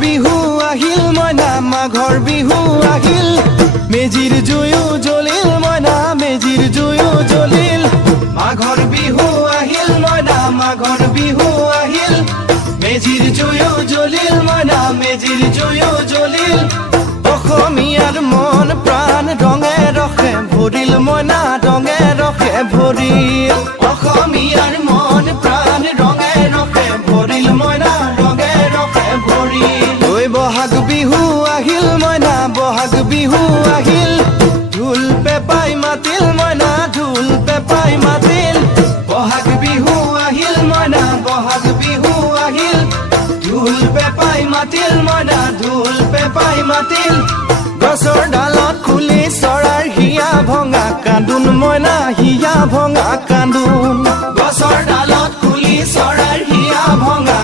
বিহু আহিল মইনা মাঘৰ বিহু আহিল মেজিৰ জুয়ো জ্বলিল মইনা মেজিৰ জুয়ো জ্বলিল মাঘৰ বিহু আহিল মইনা মাঘৰ বিহু আহিল মেজিৰ জুয়ো জ্বলিল মইনা মেজিৰ জুয়ো জ্বলিল অসমীয়াৰ মন প্ৰাণ ৰঙে ৰখে ভৰিল মইনা ৰঙে ৰখে ভৰিল অসমীয়াৰ মন প্ৰাণ ৰঙে ৰখে ভৰিল মইনা ৰঙে ৰখে ভৰিল ঐ বহাগ বিহু আহিল মইনা বহাগ বিহু আহিল ঢোল পেপাই মাতিল মইনা ঢোল পেপাই মাতিল বহাগ বিহু আহিল মইনা বহাগ বিহু আহিল ঢোল পেপাই মাতিল মইনা ঢোল পেপাই মাতিল গছৰ ডালত খুলি চৰাৰ হিয়া ভঙা কান্দোন মইনা হিয়া ভঙা কান্দোন